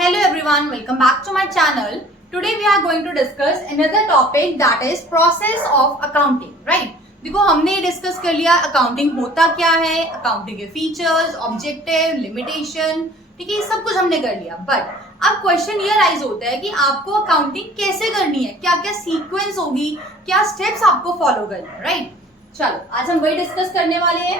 Hello everyone, welcome back to my channel. Today we are going to discuss another topic that is process of accounting, right? देखो हमने discuss कर लिया accounting होता क्या है, accounting के फीचर्स, ऑब्जेक्टिव, लिमिटेशन, ठीक है, ये सब कुछ हमने कर लिया. बट अब क्वेश्चन ये राइज होता है कि आपको अकाउंटिंग कैसे करनी है, क्या क्या सीक्वेंस होगी, क्या स्टेप्स आपको फॉलो करना है, राइट? चलो आज हम वही डिस्कस करने वाले हैं.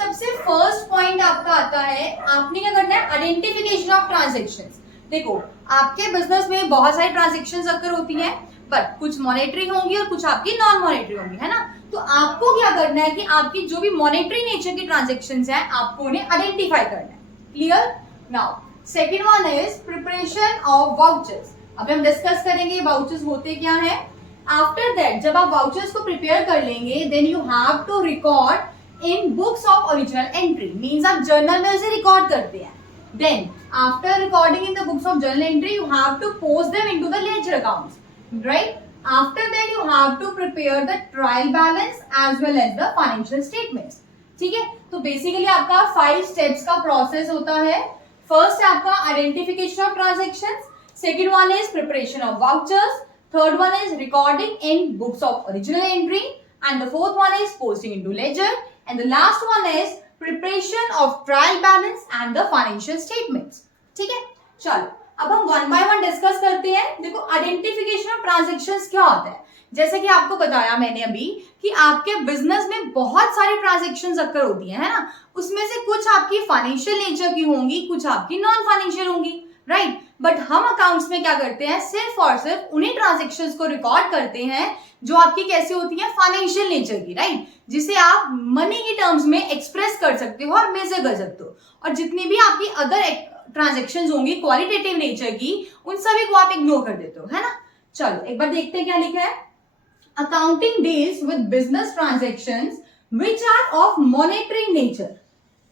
सबसे फर्स्ट पॉइंट आपका आता है, आपने क्या करना है, आइडेंटिफिकेशन ऑफ ट्रांजेक्शंस. देखो आपके बिजनेस में बहुत सारी ट्रांजेक्शंस अकर होती हैं, बट कुछ मॉनेटरी होंगी और कुछ आपकी नॉन मॉनेटरी होंगी, है ना? तो आपको क्या करना है कि आपकी जो भी मॉनेटरी नेचर की ट्रांजेक्शंस हैं आपको उन्हें आइडेंटिफाई करना है. Clear? Now second one is preparation of vouchers. अब हम डिस्कस करेंगे वाउचर्स होते क्या है. आफ्टर दैट जब आप वाउचर्स को प्रिपेयर कर लेंगे then you have to record in books of original entry. Means आप जर्नल में उसे रिकॉर्ड करते हैं. Then, after recording in the books of journal entry, you have to post them into the ledger accounts, right? After that, you have to prepare the trial balance as well as the financial statements. ठीक है? तो basically आपका 5 steps का process होता है. First है आपका identification of transactions. Second one is preparation of vouchers. Third one is recording in books of original entry. And the fourth one is posting into ledger. And the last one is preparation of trial balance and the financial statements. ठीक है, चलो अब हम one by one discuss करते हैं. देखो identification of transactions क्या होता है. जैसे कि आपको बताया मैंने अभी कि आपके बिजनेस में बहुत सारी ट्रांजैक्शंस अक्कर होती है ना. उसमें से कुछ आपकी फाइनेंशियल नेचर की होंगी, कुछ आपकी नॉन फाइनेंशियल होंगी, राइट? बट हम अकाउंट्स में क्या करते हैं, सिर्फ और सिर्फ उन्हीं ट्रांजैक्शंस को रिकॉर्ड करते हैं जो आपकी कैसी होती है, फाइनेंशियल नेचर की, राइट? जिसे आप मनी की टर्म्स में एक्सप्रेस कर सकते हो और मेजर कर सकते हो. और जितनी भी आपकी अदर ट्रांजैक्शंस होंगी क्वालिटेटिव नेचर की, उन सभी को आप इग्नोर कर देते हो, है ना? चलो एक बार देखते हैं क्या लिखा है. Accounting deals with business transactions which are of monetary nature.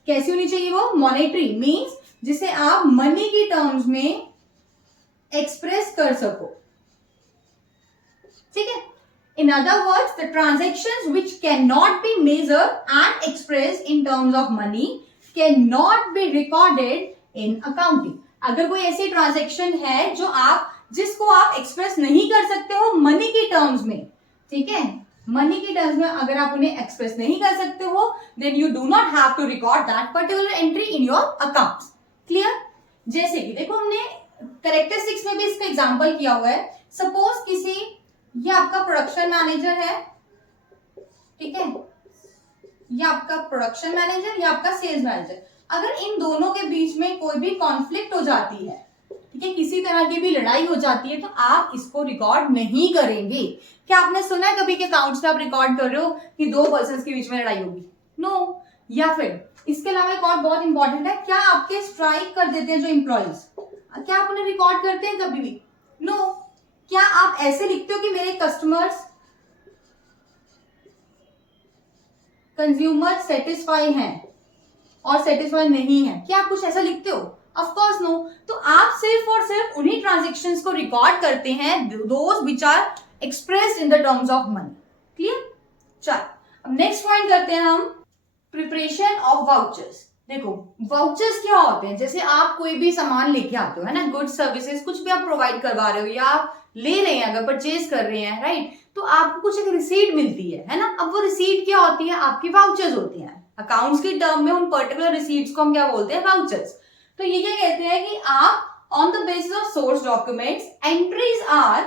कैसी होनी चाहिए वो? मॉनेटरी मींस जिसे आप मनी की टर्म्स में एक्सप्रेस कर सको. ठीक है? In other words, the transactions which cannot be measured and expressed in terms of money cannot be recorded in accounting. अगर कोई ऐसी ट्रांजैक्शन है जिसको आप एक्सप्रेस नहीं कर सकते हो मनी की टर्म्स में, ठीक है, मनी की टर्म्स में अगर आप उन्हें एक्सप्रेस नहीं कर सकते हो then you do not have to record that particular entry in your accounts. Clear? जैसे कि देखो हमने कैरेक्टरिस्टिक्स में भी इसका एग्जांपल किया हुआ है. सपोज किसी, ये आपका प्रोडक्शन मैनेजर है, ठीक है, ये आपका प्रोडक्शन मैनेजर, ये आपका सेल्स मैनेजर. अगर इन दोनों के बीच में कोई भी कॉन्फ्लिक्ट हो जाती है, ठीक है, किसी तरह की भी लड़ाई हो जाती है, तो आप इसको रिकॉर्ड नहीं करेंगे. क्या आपने सुना है कभी कि अकाउंट्स में आप रिकॉर्ड कर रहे हो कि 2 पर्संस के बीच में लड़ाई होगी? नो. या फिर इसके अलावा एक और बहुत इंपॉर्टेंट है, क्या आपके स्ट्राइक कर देते हैं जो एम्प्लॉइज, क्या आप उन्हें रिकॉर्ड करते हैं कभी भी? नो. क्या आप ऐसे लिखते हो कि मेरे कस्टमर्स, कंज्यूमर सेटिस्फाई हैं और सेटिस्फाई नहीं है? क्या आप कुछ ऐसा लिखते हो? Of course no. तो आप सिर्फ और सिर्फ उन्हीं ट्रांजैक्शंस को रिकॉर्ड करते हैं those which are expressed in the terms of money. Clear? चलो अब नेक्स्ट पॉइंट करते हैं हम, प्रिपरेशन ऑफ वाउचर्स. देखो वाउचर्स क्या होते हैं, जैसे आप कोई भी सामान लेके आते हो, है ना, गुड्स सर्विसेज कुछ भी आप प्रोवाइड करवा रहे हो या आप ले रहे हैं, अगर परचेज कर रहे हैं, राइट, तो आपको कुछ एक रिसीट मिलती है ना. अब वो रिसीट क्या होती है? आपकी वाउचर्स होती हैं. अकाउंट्स की टर्म में उन पर्टिकुलर रिसीट्स को हम क्या बोलते हैं? वाउचर्स. तो ये क्या कहते हैं कि आप on the basis of source documents entries are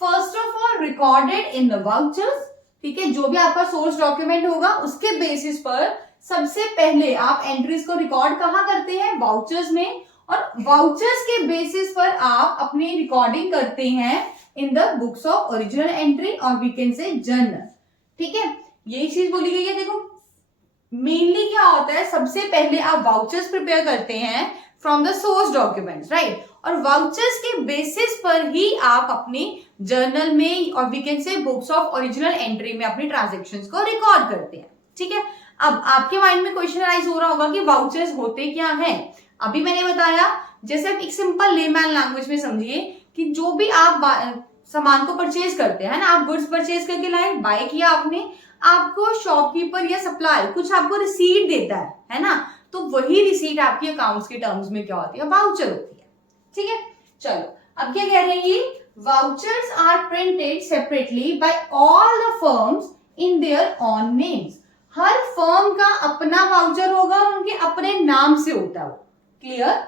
first of all recorded in the vouchers. ठीक है, जो भी आपका सोर्स डॉक्यूमेंट होगा उसके बेसिस पर सबसे पहले आप एंट्रीज को रिकॉर्ड कहाँ करते हैं? वाउचर्स में. और वाउचर्स के बेसिस पर आप अपनी रिकॉर्डिंग करते हैं इन the books of original entry और वी कैन से जर्नल. ठीक है, यही चीज बोली गई है. देखो मेनली क्या होता है, सबसे पहले आप वाउचर्स प्रिपेयर करते हैं from the source documents, right, और वाउचर्स के बेसिस पर ही आप अपनी जर्नल में और we can say books of original entry में अपनी ट्रांजैक्शंस को रिकॉर्ड करते हैं. ठीक है, अब आपके माइंड में क्वेश्चन राइज हो रहा होगा कि वाउचर्स होते क्या हैं. अभी मैंने बताया, जैसे आप एक सिंपल लेमैन लैंग्वेज में समझिए कि जो भी आप सामान को परचेज करते हैं ना, आप गुड्स परचेज करके लाए, बाय किया आपने, आपको शॉपकीपर या सप्लायर कुछ आपको रिसीट देता है ना, तो वही रिसीट आपकी अकाउंट्स के टर्म्स में क्या होती है? वाउचर होती है. ठीक है, चलो अब क्या कह रहे हैं ये, vouchers are printed separately by all the firms in their own names. हर फर्म का अपना वाउचर होगा और उनके अपने नाम से होता है। Clear?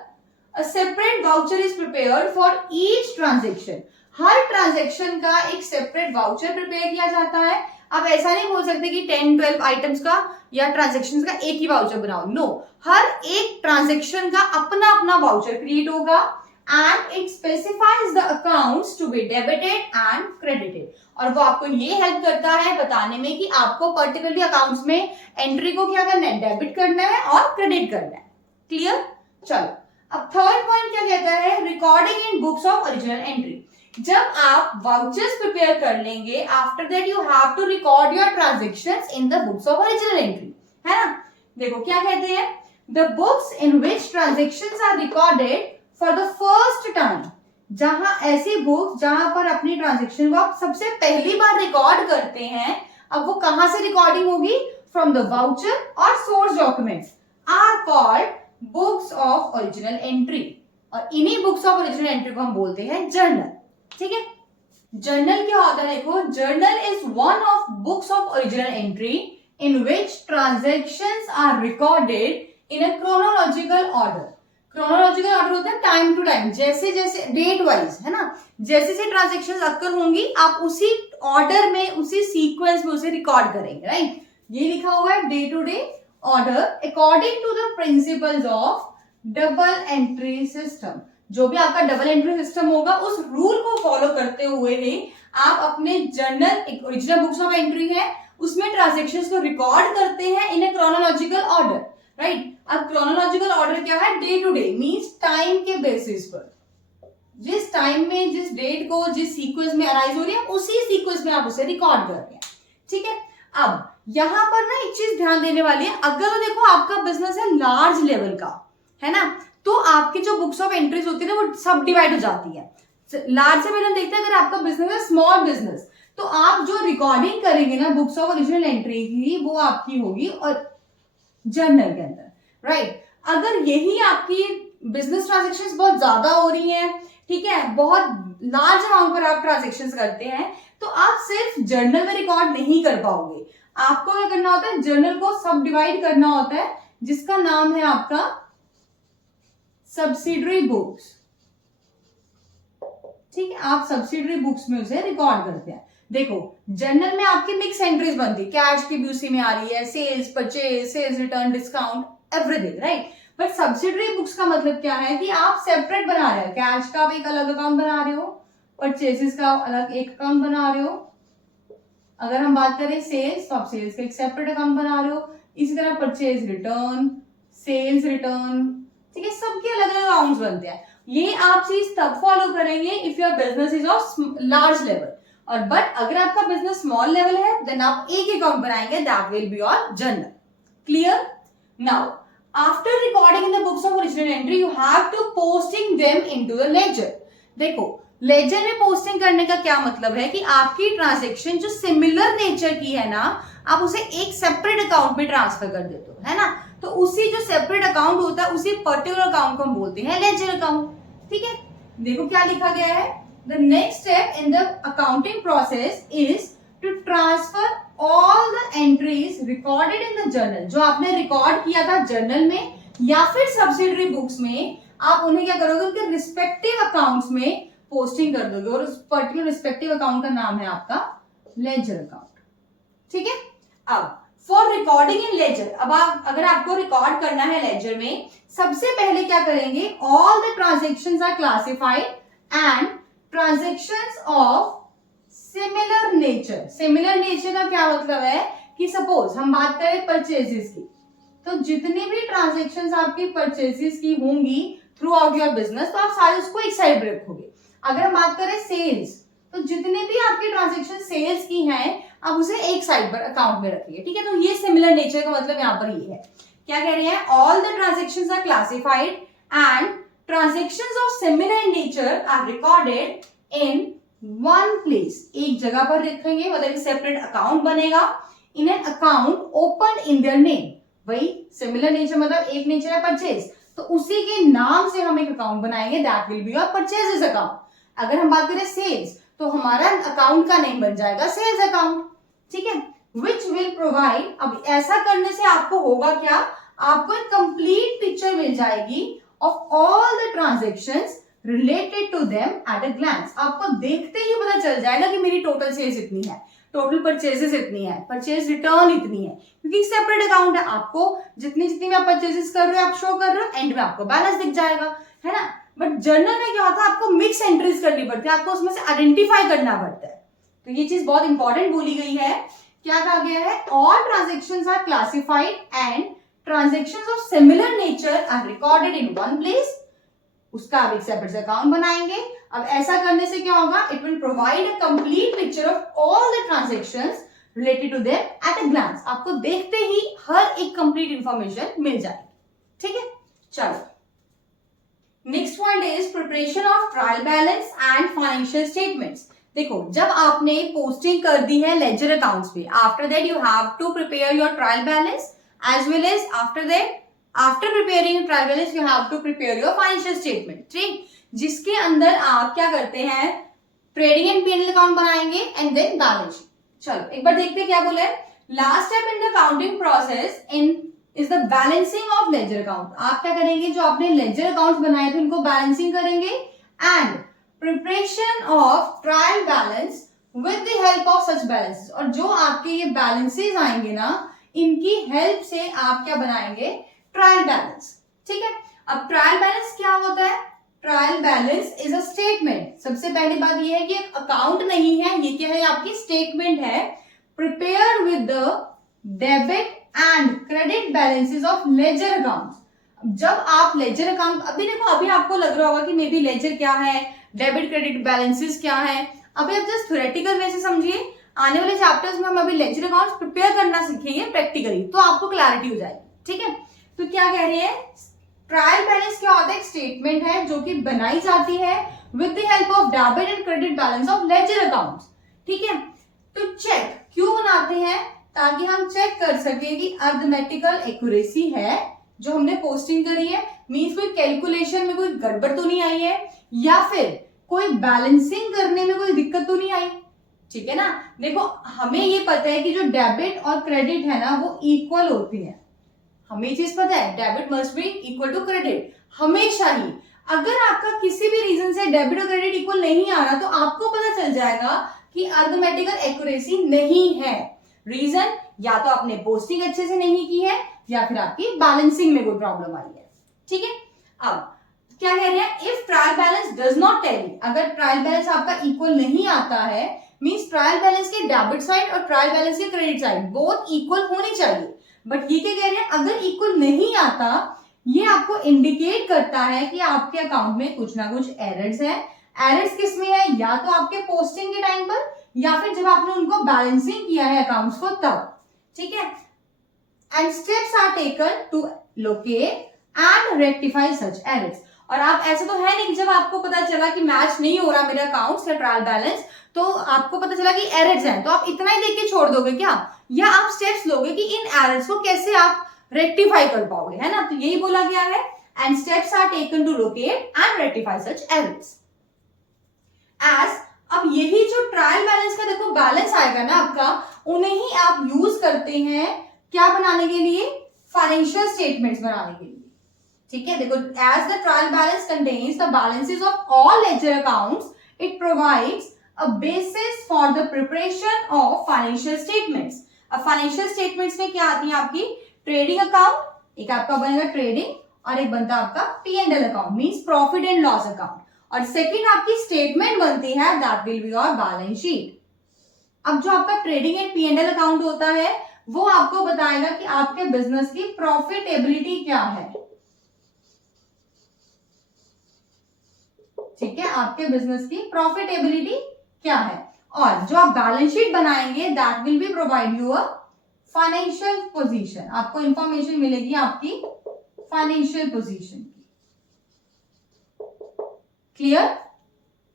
A separate voucher is prepared for each transaction. Her transaction का एक सेपरेट वाउचर प्रिपेयर किया जाता है। आप ऐसा नहीं बोल सकते कि 10-12 आइटम्स का या ट्रांजेक्शन का एक ही वाउचर बनाओ। नो, हर एक ट्रांजेक्शन का अपना अपना वाउचर क्रिएट होगा and it specifies the accounts to be debited and credited। और वो आपको ये हेल्प करता है बताने में कि आपको पर्टिकुलरली अकाउंट्स में एंट्री को क्या करना है, डेबिट करना है और क्रेडिट करना है। क्लियर? चलो अब थर्ड पॉइंट क्या कहता है, recording in books of original entry. जब आप वाउचर्स प्रिपेयर कर लेंगे, after that you have to record your transactions in the books of original entry, है ना। देखो क्या कहते हैं, the books in which transactions are recorded for the first time. जहां ऐसी बुक्स जहां पर अपनी ट्रांजैक्शन को आप सबसे पहली बार रिकॉर्ड करते हैं, अब वो कहां से रिकॉर्डिंग होगी, फ्रॉम द वाउचर और source documents are called books of original entry. और इन्हीं बुक्स ऑफ ओरिजिनल एंट्री को हम बोलते हैं जर्नल। ठीक है, जर्नल क्या होता है, देखो journal is one of books of original entry in which transactions are recorded in a chronological order. Chronological order होता है टाइम टू टाइम, जैसे जैसे डेट वाइज, है ना, जैसे जैसे ट्रांजैक्शंस अक्कर होंगी आप उसी ऑर्डर में उसी सीक्वेंस में उसे रिकॉर्ड करेंगे। राइट, ये लिखा हुआ है day to day order according to the principles of double entry system. जो भी आपका डबल एंट्री सिस्टम होगा उस रूल को फॉलो करते हुए ही आप अपने journal original books of entry है उसमें ट्रांजैक्शंस को रिकॉर्ड करते हैं in a chronological order. Right, अब क्रोनोलॉजिकल ऑर्डर क्या है, day to day means time के बेसिस पर, जिस टाइम में जिस डेट को जिस सीक्वेंस में अराइज हो रही है उसी सीक्वेंस में आप उसे रिकॉर्ड कर रहे हैं। ठीक है, अब यहां पर ना एक चीज ध्यान देने वाली है, अगर तो देखो आपका बिजनेस है लार्ज लेवल का, है ना, तो आपकी जो बुक्स ऑफ एंट्रीज होती है ना वो सब डिवाइड हो जाती है। लार्ज से पहले हम देखते हैं अगर आपका बिजनेस है स्मॉल बिजनेस, तो आप जो रिकॉर्डिंग करेंगे ना बुक्स ऑफ ओरिजिनल एंट्री की वो आपकी होगी और जर्नल के अंदर। राइट, अगर यही आपकी बिजनेस ट्रांजैक्शंस बहुत ज्यादा हो रही हैं, ठीक है, बहुत लार्ज अमाउंट पर आप ट्रांजैक्शंस करते हैं, तो आप सिर्फ जर्नल में रिकॉर्ड नहीं कर पाओगे। आपको क्या करना होता है, जर्नल को सब डिवाइड करना होता है जिसका नाम है आपका सब्सिडरी बुक्स। ठीक है, आप सब्सिडरी बुक्स में उसे रिकॉर्ड करते हैं। देखो जर्नल में आपकी मिक्स एंट्रीज बनती है, कैश की ब्यूसी में आ रही है, sales, purchase, sales return, discount, everything. Right, but subsidiary books का मतलब क्या है कि आप सेपरेट बना रहे हो, कैश का आप एक अलग अकाउंट बना रहे हो, परचेजेस का अलग एक अकाउंट बना रहे हो, अगर हम बात करें सेल्स तो आप सेल्स का एक सेपरेट अकाउंट बना रहे हो, इसी तरह परचेज रिटर्न, सेल्स रिटर्न, ठीक है, सबके अलग अलग अकाउंट्स बनते हैं। ये आप चीज तब फॉलो करेंगे if your business is of large level, और बट अगर आपका बिजनेस स्मॉल लेवल है देन आप एक अकाउंट बनाएंगे, that will be your journal. Clear? Now after recording in the books of original entry you have to posting them into the ledger. देखो ledger में posting करने का क्या मतलब है कि आपकी ट्रांजैक्शन जो सिमिलर नेचर की है ना, आप उसे एक सेपरेट अकाउंट में ट्रांसफर कर देते हो, है ना, तो उसी जो सेपरेट अकाउंट होता है उसी पर्टिकुलर अकाउंट को हम बोलते हैं लेजर अकाउंट। ठीक है, देखो क्या लिखा गया है, the next step in the accounting process is to transfer all the entries recorded in the journal. जो आपने रिकॉर्ड किया था जर्नल में या फिर सब्सिडरी बुक्स में, आप उन्हें क्या करोगे, उनके रिस्पेक्टिव अकाउंट्स में पोस्टिंग कर दोगे, और उस पर्टिकुलर रिस्पेक्टिव अकाउंट का नाम है आपका लेजर अकाउंट। ठीक है, अब फॉर रिकॉर्डिंग इन लेजर, अब आप अगर आपको रिकॉर्ड करना है लेजर में, सबसे पहले क्या करेंगे, all the transactions are classified and transactions of similar nature. Similar nature का क्या मतलब है कि सपोज हम बात करें परचेजेस की, तो जितनी भी ट्रांजैक्शंस आपकी परचेजेस की होंगी थ्रू आउट योर बिजनेस, तो आप सारे उसको एक साइड रखोगे। अगर हम बात करें सेल्स, तो जितने भी आपकी ट्रांजैक्शन सेल्स की हैं आप उसे एक साइड पर अकाउंट में रखिए। ठीक है, तो ये सिमिलर नेचर का मतलब यहाँ पर ये है, क्या कह रहे हैं, all the transactions are classified and transactions of similar nature are recorded in one place. एक जगह पर रखेंगे, मतलब सेपरेट अकाउंट बनेगा, in an account open in their name. वही सिमिलर नेचर मतलब एक नेचर है परचेज, तो उसी के नाम से हम एक अकाउंट बनाएंगे, that will be your purchases account. अगर हम बात करें सेल्स, तो हमारा अकाउंट का नेम बन जाएगा सेल्स अकाउंट, ठीक है, विच विल प्रोवाइड। अब ऐसा करने से आपको होगा क्या, आपको एक कंप्लीट पिक्चर मिल जाएगी of all the transactions related to them at a glance. आपको देखते ही पता चल जाएगा कि मेरी टोटल सेल्स इतनी है, टोटल परचेजेस इतनी है, परचेज रिटर्न इतनी है, क्योंकि सेपरेट अकाउंट है। आपको जितनी जितनी भी आप परचेजेस कर रहे हो, आप शो कर रहे हो, एंड में आपको बैलेंस दिख जाएगा, है ना। बट जर्नल में क्या होता है, आपको मिक्स एंट्रीज करनी पड़ती है, आपको उसमें से आइडेंटिफाई करना पड़ता है। तो ये चीज बहुत इंपॉर्टेंट बोली गई है। क्या कहा गया है, all transactions are classified and transactions of similar nature are recorded in one place. उसका आप एक सेपरेट अकाउंट बनाएंगे। अब ऐसा करने से क्या होगा, it will provide a complete picture of all the transactions related to them at a glance. आपको देखते ही हर एक कंप्लीट इंफॉर्मेशन मिल जाएगी, ठीक है। चलो, next point is preparation of trial balance and financial statements. देखो, जब आपने पोस्टिंग कर दी है लेजर अकाउंट्स पे, after that you have to prepare your trial balance as well as after that, after preparing trial balance you have to prepare your financial statement, ठीक, जिसके अंदर आप क्या करते हैं, ट्रेडिंग एंड पीएनएल अकाउंट बनाएंगे and then balance sheet. चलो एक बार देखते हैं क्या बोला है। Last step in the accounting process is the balancing of ledger account. आप क्या करेंगे, जो आपने लेजर अकाउंट बनाए थे उनको बैलेंसिंग करेंगे, and preparation of trial balance with the help of such balances. और जो आपके ये बैलेंसेस आएंगे ना, इनकी हेल्प से आप क्या बनाएंगे, ट्रायल बैलेंस, ठीक है। अब ट्रायल बैलेंस क्या होता है, trial balance is a statement. सबसे पहली बात ये है कि एक अकाउंट नहीं है, ये क्या है, आपकी स्टेटमेंट है, prepare with the debit and credit balances of ledger account. जब आप लेजर अकाउंट, अभी देखो, अभी आपको लग रहा होगा कि मे बी लेजर क्या है, डेबिट क्रेडिट बैलेंसेस क्या है, अभी आप जस्ट थ्योरेटिकल वे से समझिए। आने वाले चैप्टर्स में हम अभी लेजर अकाउंट्स प्रिपेयर करना सीखेंगे प्रैक्टिकली, तो आपको क्लैरिटी हो जाएगी, ठीक है। तो क्या कह रहे हैं, ट्रायल बैलेंस क्या होता है, एक स्टेटमेंट है जो कि बनाई जाती है with the help of debit and credit balance of ledger accounts, ठीक है। तो चेक क्यों बनाते हैं, ताकि हम चेक कर सके कि अरिथमेटिकल एक्यूरेसी है जो हमने पोस्टिंग करी है, मींस कोई कैलकुलेशन में कोई गड़बड़ तो नहीं आई है, या फिर कोई बैलेंसिंग करने में कोई दिक्कत तो नहीं आई, ठीक है ना। देखो, हमें ये पता है कि जो डेबिट और क्रेडिट है ना, वो इक्वल होती है, हमें चीज पता है, debit must be equal to credit हमेशा ही। अगर आपका किसी भी रीजन से डेबिट और क्रेडिट इक्वल नहीं आ रहा, तो आपको पता चल जाएगा कि अरिथमेटिकल एक्यूरेसी नहीं है। रीजन, या तो आपने पोस्टिंग अच्छे से नहीं की है, या फिर आपकी बैलेंसिंग में कोई प्रॉब्लम आई है, ठीक है। अब क्या कह रहे हैं, if trial balance does not tally, अगर ट्रायल बैलेंस आपका इक्वल नहीं आता है, मींस ट्रायल बैलेंस के डेबिट साइड और ट्रायल बैलेंस के क्रेडिट साइड बोथ इक्वल होनी चाहिए। बट ये क्या कह रहे हैं, अगर इक्वल नहीं आता, ये आपको इंडिकेट करता है कि आपके अकाउंट में कुछ ना कुछ एरर्स हैं। एरर्स किस में है, या तो आपके पोस्टिंग के टाइम पर, या फिर जब आपने उनको बैलेंसिंग किया है अकाउंट्स को तब, ठीक है। And steps are taken to locate and rectify such errors. और आप, ऐसा तो है नहीं कि जब आपको पता चला कि मैच नहीं हो रहा मेरे अकाउंट्स या ट्रायल बैलेंस, तो आपको पता चला कि एरर्स हैं, तो आप इतना ही देख के छोड़ दोगे क्या, या आप स्टेप्स लोगे कि इन एरर्स को कैसे आप रेक्टिफाई कर पाओगे, है ना। तो यही बोला गया है, and steps are taken to locate and rectify such errors as. अब यही जो ट्रायल बैलेंस का देखो बैलेंस आएगा ना आपका, उन्हें ही आप यूज करते हैं क्या बनाने के लिए, फाइनेंशियल स्टेटमेंट्स बनाने के लिए, ठीक है। देखो, as the trial balance contains the balances of all ledger accounts, it provides a basis for the preparation of financial statements. अब फाइनेंशियल स्टेटमेंट्स में क्या आती है आपकी, ट्रेडिंग अकाउंट, एक आपका बनेगा ट्रेडिंग, और एक बनता है आपका P&L account, means profit and loss account, और सेकंड आपकी स्टेटमेंट बनती है, that will be your balance sheet. अब जो आपका ट्रेडिंग एंड P&L अकाउंट होता है, वो आपको बताएगा कि आपके बिजनेस की प्रॉफिटेबिलिटी क्या है, ठीक है, आपके बिजनेस की प्रॉफिटेबिलिटी क्या है। और जो आप बैलेंस शीट बनाएंगे, that will B provide you a financial position, आपको इंफॉर्मेशन मिलेगी आपकी फाइनेंशियल पोजीशन की, क्लियर,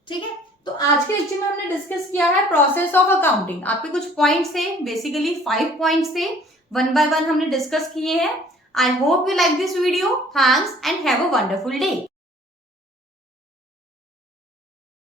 ठीक है। तो आज के लेक्चर में हमने डिस्कस किया है प्रोसेस ऑफ अकाउंटिंग। आपके कुछ पॉइंट्स थे, बेसिकली 5 पॉइंट्स थे, वन बाय वन हमने डिस्कस किए हैं। I hope you like this video. Thanks and have a wonderful day.